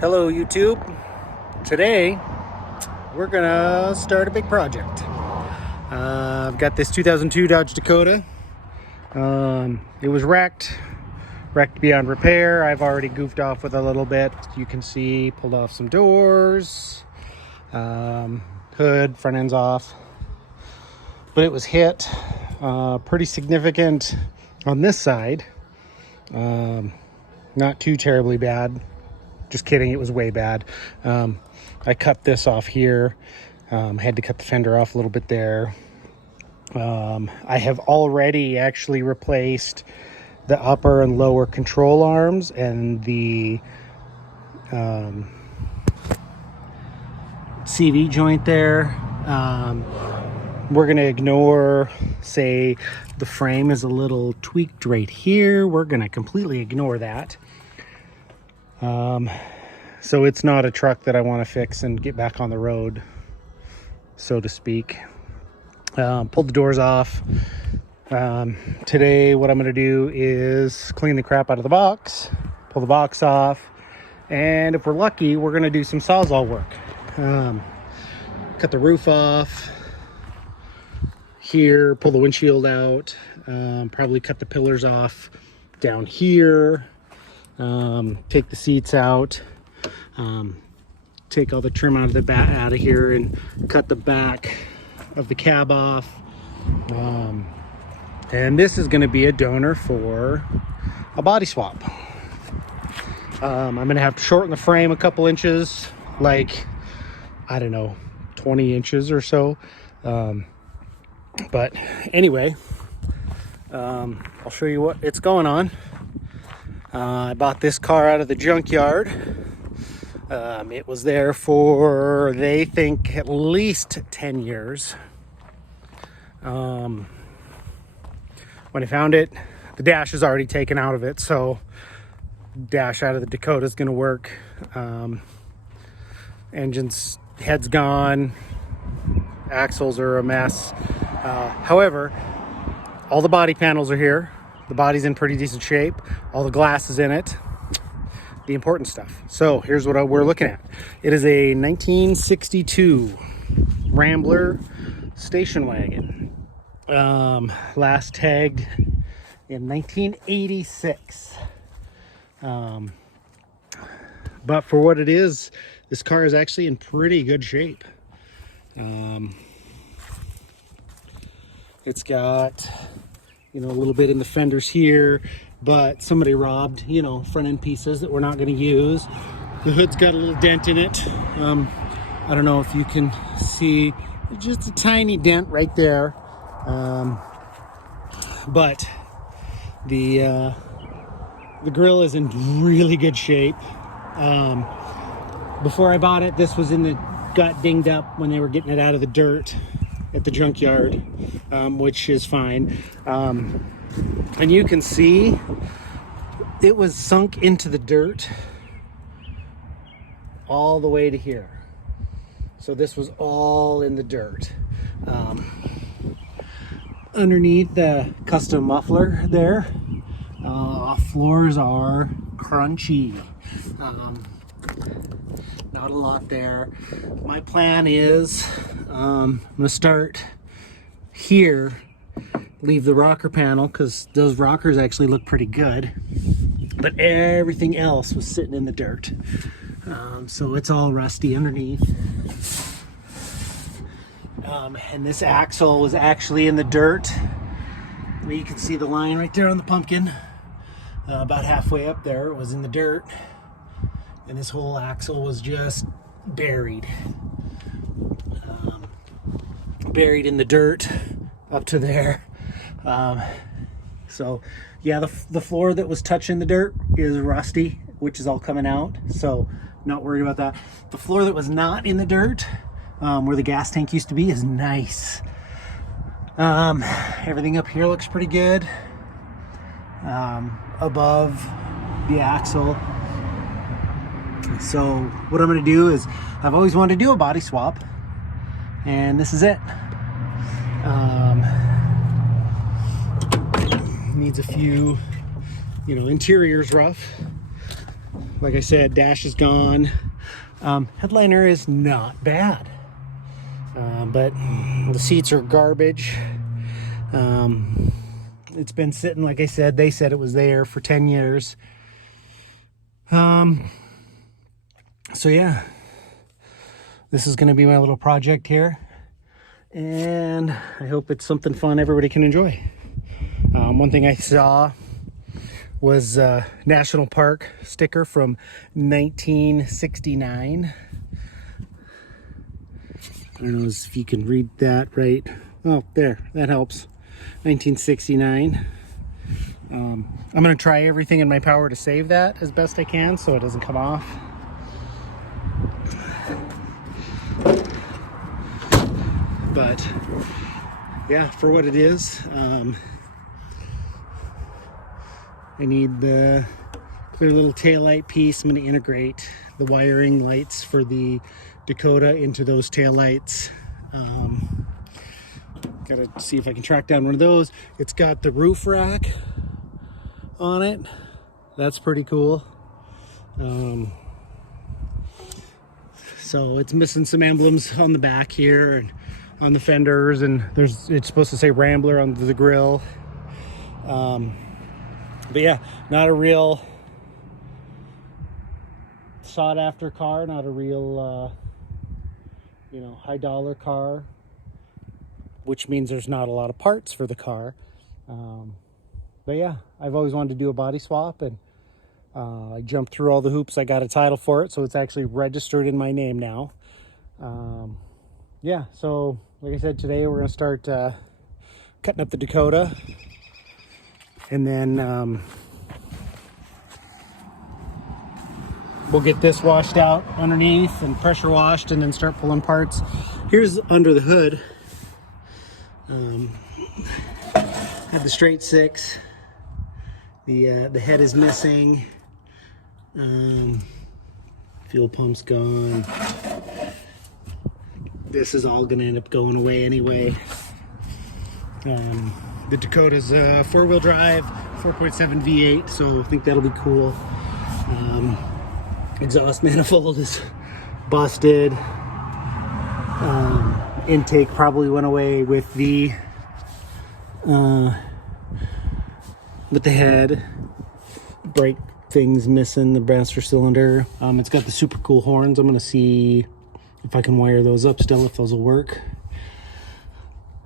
Hello YouTube. Today we're gonna start a big project. I've got this 2002 Dodge Dakota. It was wrecked beyond repair. I've already goofed off with a little bit. You can see, pulled off some doors, hood, front end's off, but it was hit pretty significant on this side. Not too terribly bad. Just kidding, it was way bad. I cut this off here. Had to cut the fender off a little bit there. I have already actually replaced the upper and lower control arms and the CV joint there. We're gonna ignore, say, the frame is a little tweaked right here. We're gonna completely ignore that. So it's not a truck that I want to fix and get back on the road, so to speak. Pulled the doors off. Today what I'm going to do is clean the crap out of the box, pull the box off, and if we're lucky, we're going to do some Sawzall work. Cut the roof off here, pull the windshield out, probably cut the pillars off down here. Take the seats out, take all the trim out of the back out of here and cut the back of the cab off. And this is going to be a donor for a body swap. I'm going to have to shorten the frame a couple inches, like, I don't know, 20 inches or so. But anyway, I'll show you what it's going on. I bought this car out of the junkyard. It was there for, they think, at least 10 years. When I found it, the dash is already taken out of it, so dash out of the Dakota is going to work. Engine's head's gone. Axles are a mess. However, all the body panels are here. The body's in pretty decent shape. All the glass is in it. The important stuff. So here's what we're looking at. It is a 1962 Rambler station wagon. Last tagged in 1986. But for what it is, this car is actually in pretty good shape. It's got, you know, a little bit in the fenders here, but somebody robbed, you know, front end pieces that we're not going to use. The hood's got a little dent in it. I don't know if you can see, just a tiny dent right there. But the grill is in really good shape. Before I bought it, this was got dinged up when they were getting it out of the dirt at the junkyard, which is fine. And you can see it was sunk into the dirt all the way to here. So this was all in the dirt. Underneath the custom muffler there, floors are crunchy. Not a lot there. My plan is I'm gonna start here, leave the rocker panel, because those rockers actually look pretty good, but everything else was sitting in the dirt. So it's all rusty underneath. And this axle was actually in the dirt. You can see the line right there on the pumpkin. About halfway up there, it was in the dirt. And this whole axle was just buried. Buried in the dirt up to there. So yeah, the floor that was touching the dirt is rusty, which is all coming out, so not worried about that. The floor that was not in the dirt, where the gas tank used to be, is nice. Everything up here looks pretty good. Above the axle. So what I'm going to do is, I've always wanted to do a body swap, and this is it. Needs a few, you know, interior's rough, Like I said, dash is gone. Headliner is not bad, but the seats are garbage. It's been sitting, like I said, they said it was there for 10 years. So yeah, this is going to be my little project here, and I hope it's something fun everybody can enjoy. One thing I saw was a National Park sticker from 1969. I don't know if you can read that right. Oh, there, that helps. 1969. I'm gonna try everything in my power to save that as best I can so it doesn't come off. But yeah, for what it is, I need the clear little taillight piece. I'm going to integrate the wiring lights for the Dakota into those taillights. Gotta see if I can track down one of those. It's got the roof rack on it. That's pretty cool. So it's missing some emblems on the back here and on the fenders, and it's supposed to say Rambler on the grill. But yeah, not a real sought after car, not a real high dollar car, which means there's not a lot of parts for the car. But yeah, I've always wanted to do a body swap, and I jumped through all the hoops. I got a title for it, so it's actually registered in my name now. Yeah, so like I said, today we're gonna start cutting up the Dakota, and then we'll get this washed out underneath and pressure washed, and then start pulling parts. Here's under the hood. Had the straight six. The head is missing. Fuel pump's gone. This is all gonna end up going away anyway. The Dakota's four-wheel drive, 4.7 V8, so I think that'll be cool. Exhaust manifold is busted. Intake probably went away with the head. Brake thing's missing, the master cylinder. It's got the super cool horns. I'm gonna see if I can wire those up still, if those will work.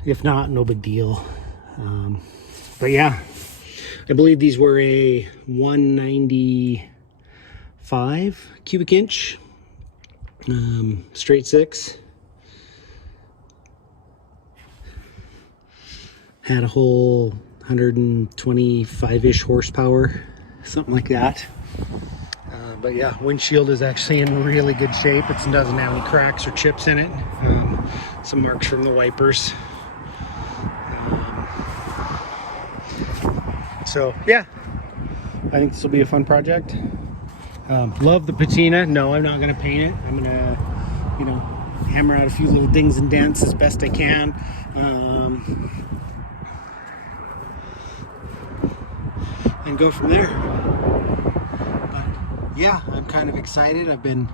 If not, no big deal. But yeah, I believe these were a 195 cubic inch straight six. Had a whole 125-ish horsepower, something like that. But yeah, windshield is actually in really good shape. It doesn't have any cracks or chips in it. Some marks from the wipers. So yeah, I think this will be a fun project. Love the patina. No, I'm not gonna paint it. I'm gonna, hammer out a few little dings and dents as best I can. And go from there. But yeah, I'm kind of excited. I've been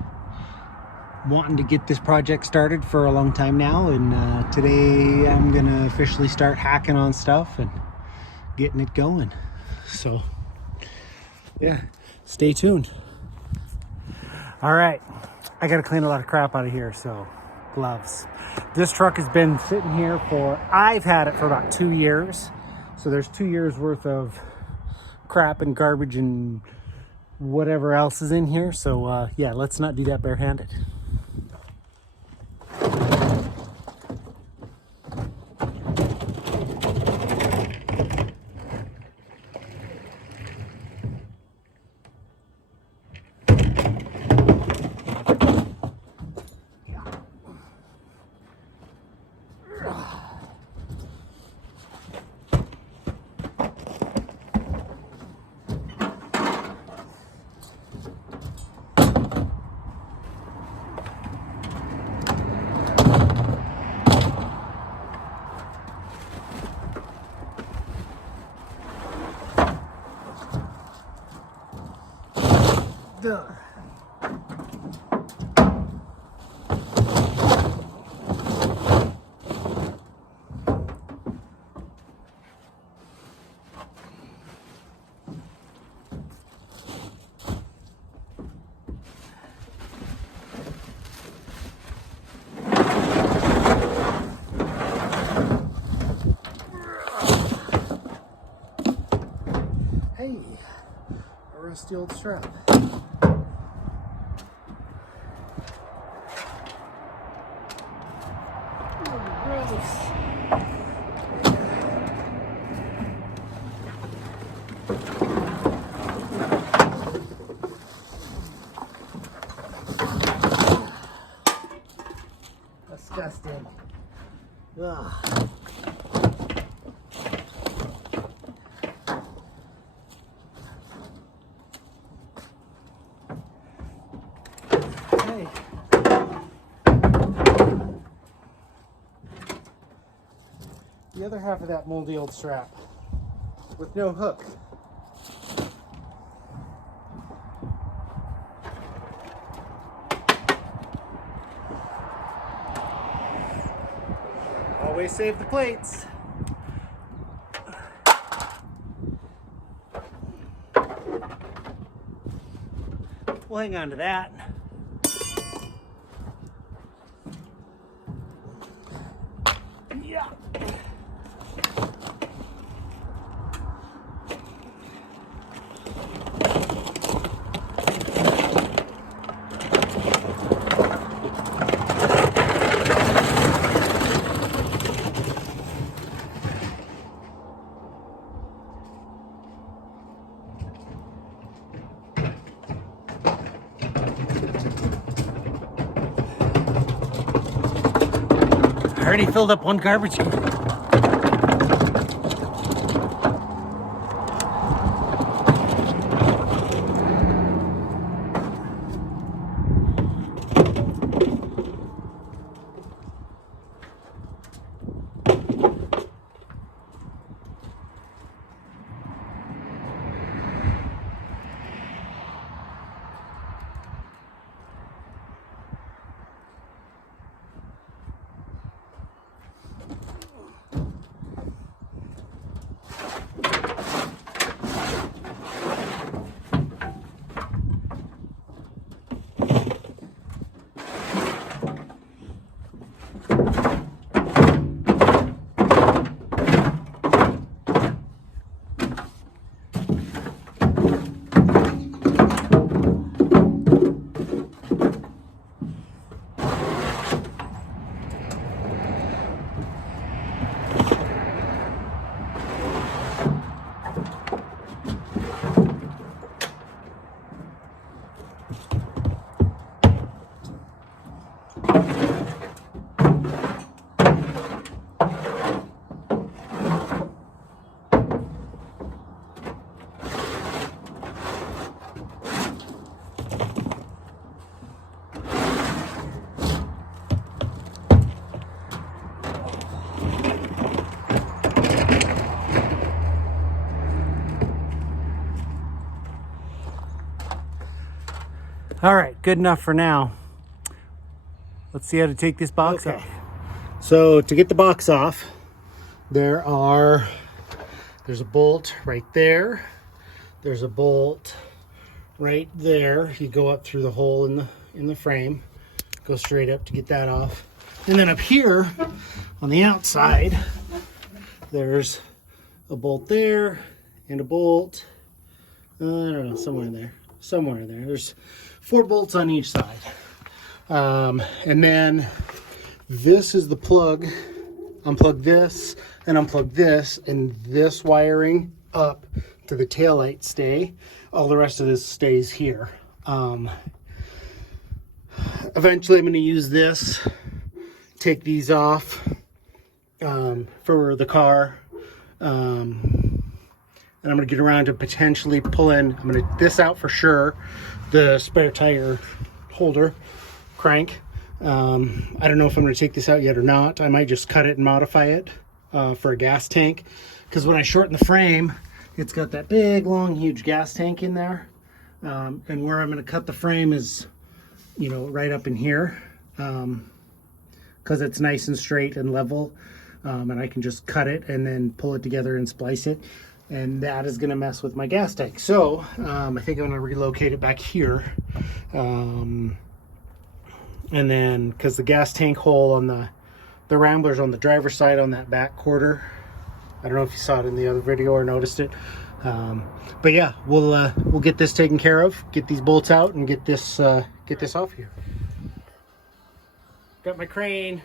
wanting to get this project started for a long time now, and today I'm gonna officially start hacking on stuff and getting it going. So yeah, stay tuned. All right, I gotta clean a lot of crap out of here, so gloves. This truck has been sitting here I've had it for about 2 years, so there's 2 years worth of crap and garbage and whatever else is in here. So yeah, let's not do that barehanded. Done. Hey, a rusty old strap. Disgusting. Ugh. Hey. The other half of that moldy old strap with no hook. Always save the plates. We'll hang on to that. Yeah. I already filled up one garbage can. All right, good enough for now. Let's see how to take this box off. So to get the box off, there's a bolt right there. There's a bolt right there. You go up through the hole in the frame, go straight up to get that off. And then up here on the outside, there's a bolt there and a bolt, I don't know, somewhere in there. There's 4 bolts on each side. And then this is the plug. Unplug this and unplug this, and this wiring up to the taillight stay. All the rest of this stays here. Eventually I'm going to use this, take these off for the car. And I'm going to get around to potentially pull in, I'm going to this out for sure, the spare tire holder crank. I don't know if I'm going to take this out yet or not. I might just cut it and modify it for a gas tank, because when I shorten the frame, it's got that big, long, huge gas tank in there. And where I'm going to cut the frame is, you know, right up in here, because it's nice and straight and level, and I can just cut it and then pull it together and splice it, and that is going to mess with my gas tank. So I think I'm going to relocate it back here, and then because the gas tank hole on the Rambler's on the driver's side on that back quarter. I don't know if you saw it in the other video or noticed it. But yeah, we'll get this taken care of, get these bolts out, and get this off here. Got my crane.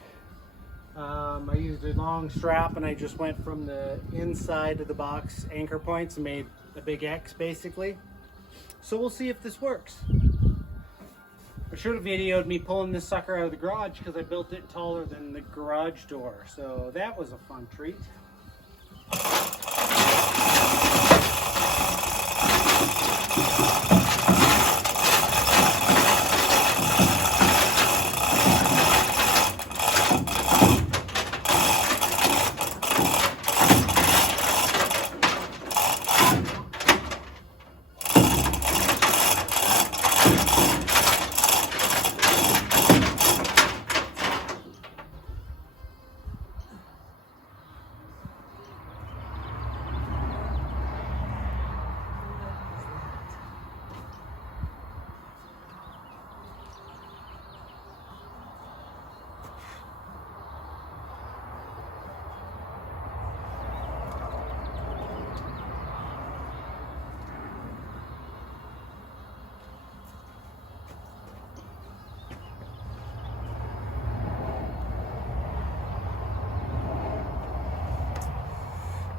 I used a long strap, and I just went from the inside of the box anchor points and made a big X basically. So we'll see if this works. I should have videoed me pulling this sucker out of the garage because I built it taller than the garage door. So that was a fun treat.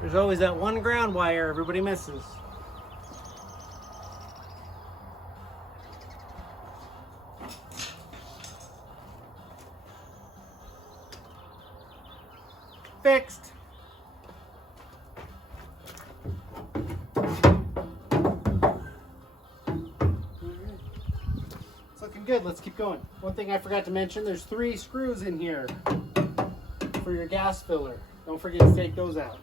There's always that one ground wire everybody misses. Fixed. It's looking good. Let's keep going. One thing I forgot to mention, there's 3 screws in here for your gas filler. Don't forget to take those out.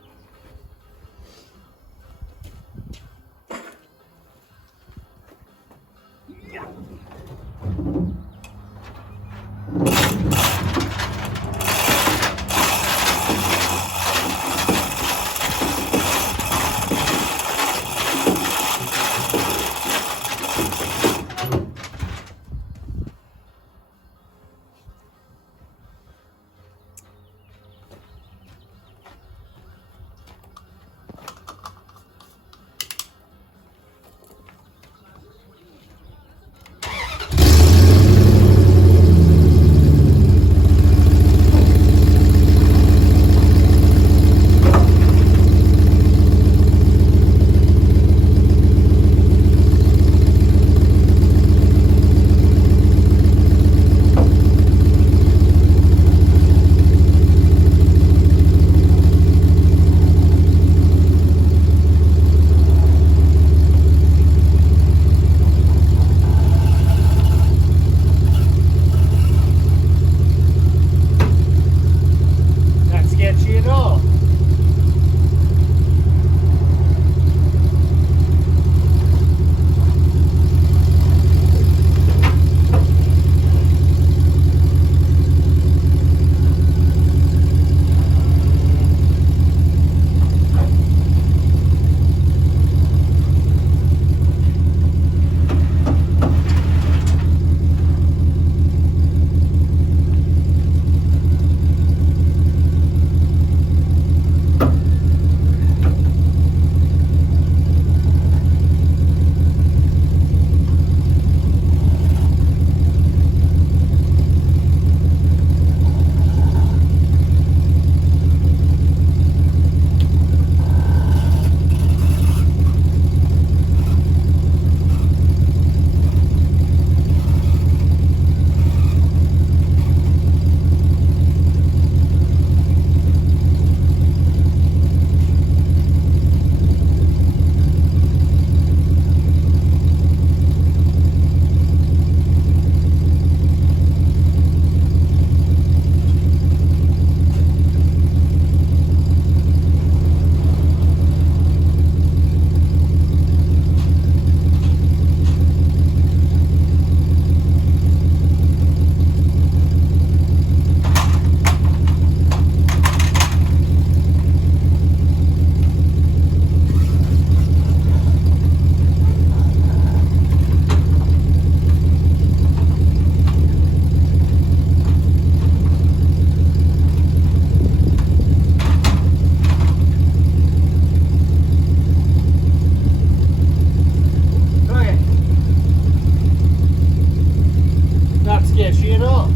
sketchy at all.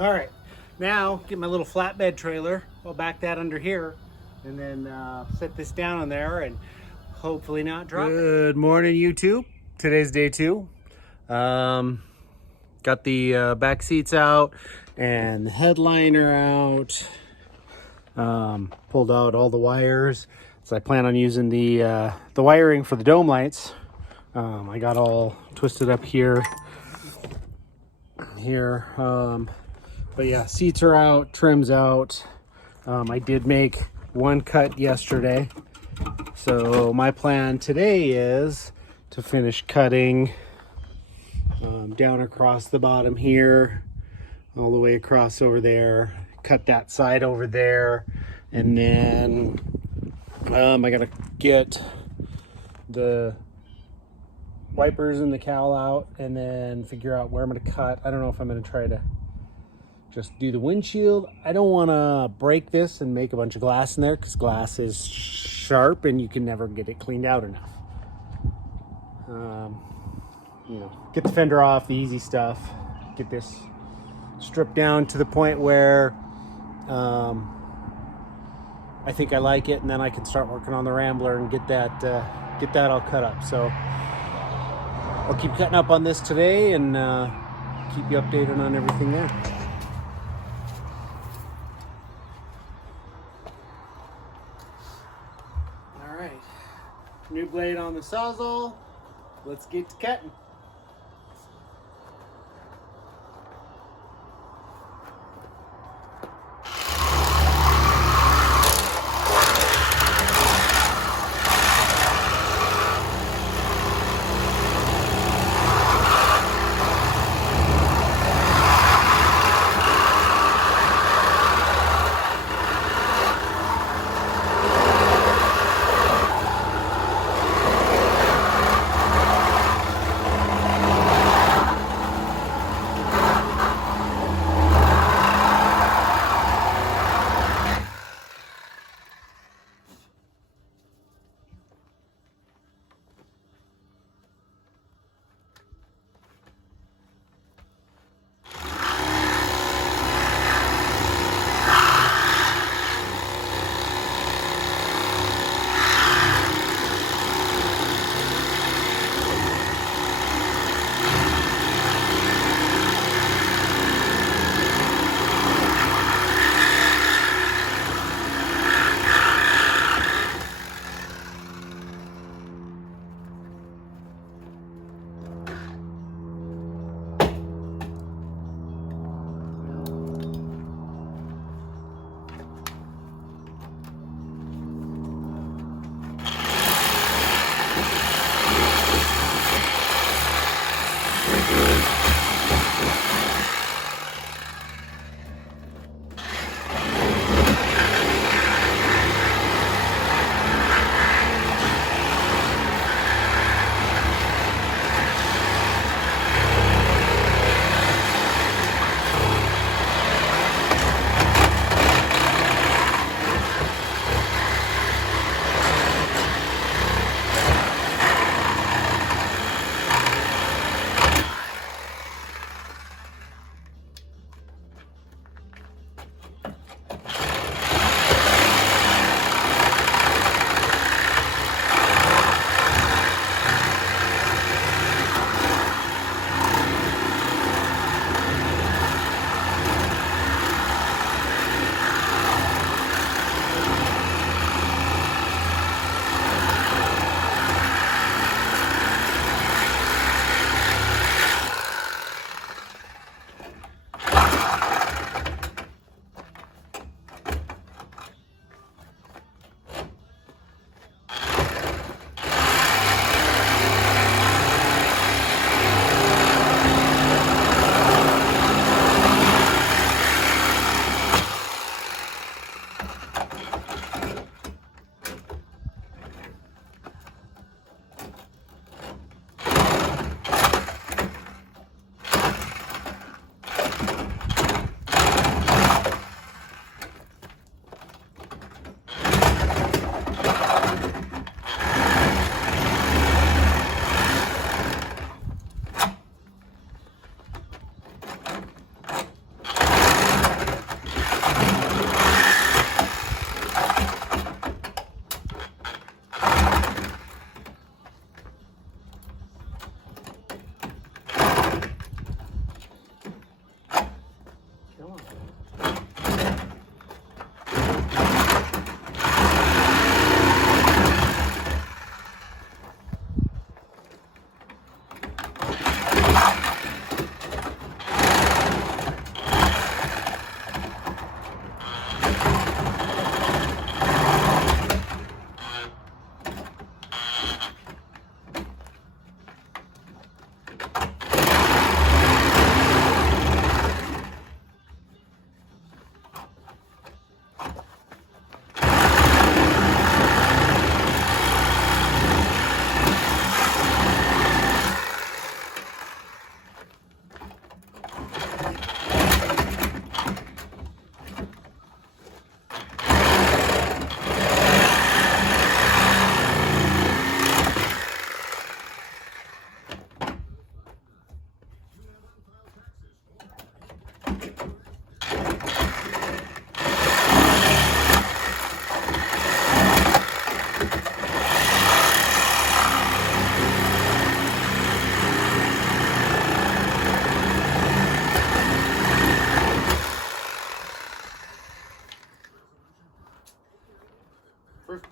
All right, now get my little flatbed trailer. I'll back that under here and then set this down on there and hopefully not drop it. Good morning, YouTube. Today's day 2. Got the back seats out and the headliner out. Pulled out all the wires. So I plan on using the wiring for the dome lights. I got all twisted up here. But yeah, seats are out, trim's out. I did make one cut yesterday. So my plan today is to finish cutting down across the bottom here, all the way across over there, cut that side over there, and then I gotta get the wipers and the cowl out and then figure out where I'm gonna cut. I don't know if I'm gonna try to just do the windshield. I don't want to break this and make a bunch of glass in there because glass is sharp and you can never get it cleaned out enough. You know, get the fender off, the easy stuff. Get this stripped down to the point where I think I like it, and then I can start working on the Rambler and get that all cut up. So I'll keep cutting up on this today and keep you updated on everything there. New blade on the Sawzall. Let's get to cutting.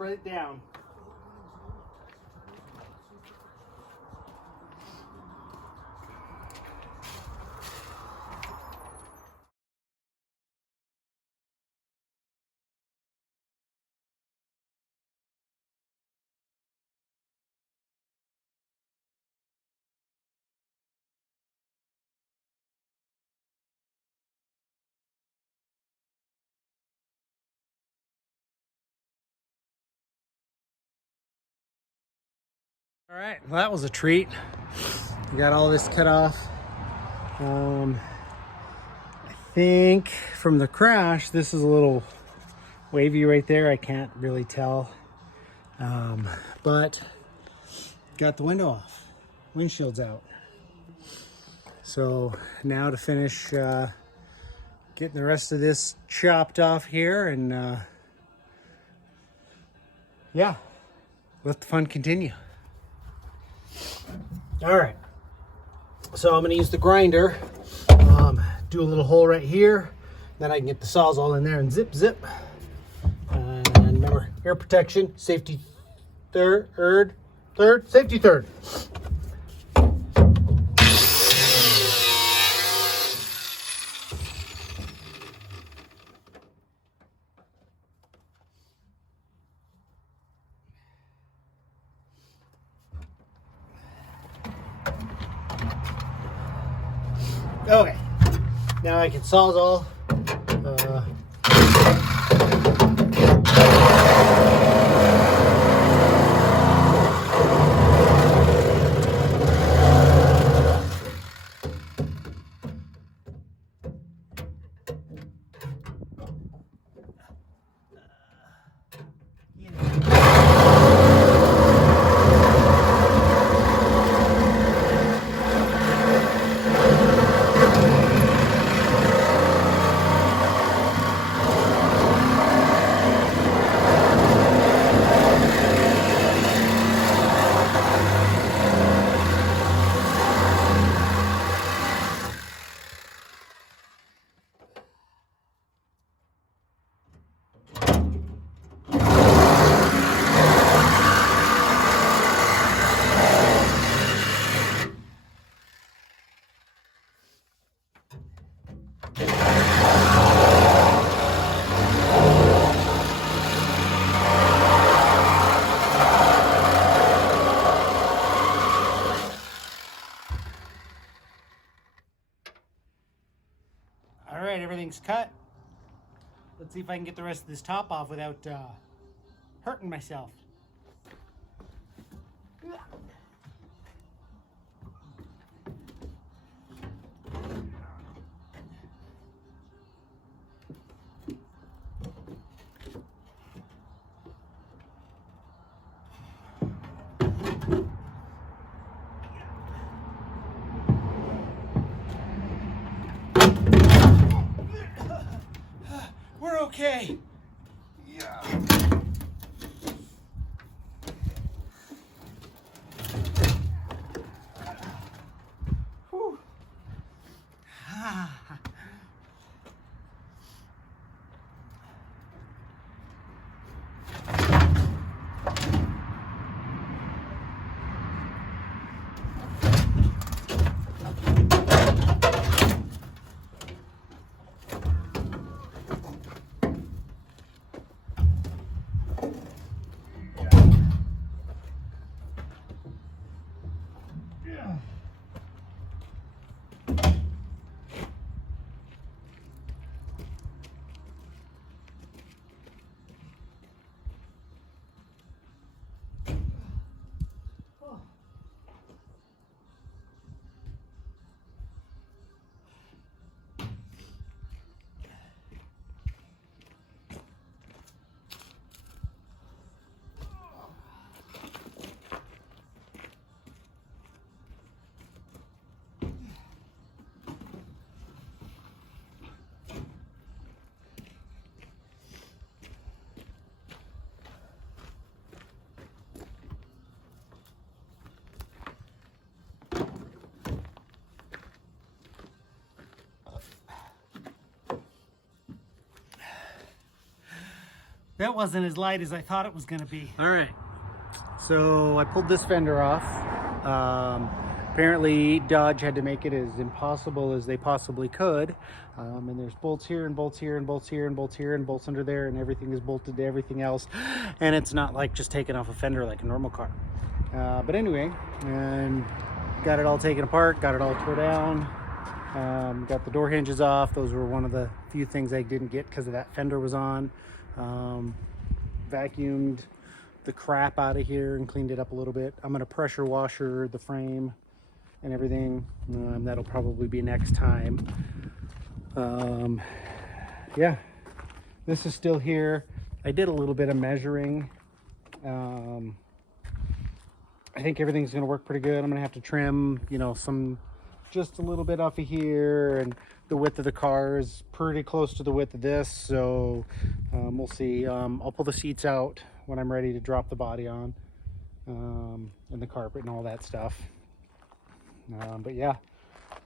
run it down. All right, well, that was a treat. We got all this cut off. I think from the crash, this is a little wavy right there. I can't really tell. But got the window off, windshield's out. So now to finish getting the rest of this chopped off here, and yeah, let the fun continue. All right, so I'm gonna use the grinder, do a little hole right here, then I can get the sawzall in there and zip. And remember, air protection, safety third, safety third. Okay, now I can sawzall. All right, everything's cut. Let's see if I can get the rest of this top off without hurting myself. We're okay. Yeah. Whew. That wasn't as light as I thought it was going to be. All right. So I pulled this fender off. Apparently Dodge had to make it as impossible as they possibly could. And there's bolts here and bolts here and bolts here and bolts here and bolts under there, and everything is bolted to everything else. And it's not like just taking off a fender like a normal car. But anyway, and got it all taken apart, got it all tore down. Got the door hinges off. Those were one of the few things I didn't get because of that fender was on. Vacuumed the crap out of here and cleaned it up a little bit. I'm gonna pressure washer the frame and everything. That'll probably be next time. Yeah, this is still here. I did a little bit of measuring. I think everything's gonna work pretty good. I'm gonna have to trim, you know, just a little bit off of here, and the width of the car is pretty close to the width of this, so we'll see. I'll pull the seats out when I'm ready to drop the body on, and the carpet and all that stuff. But yeah,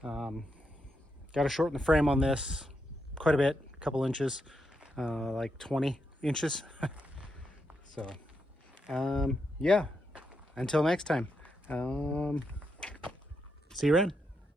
got to shorten the frame on this quite a bit, a couple inches, like 20 inches. So yeah, until next time, see you around.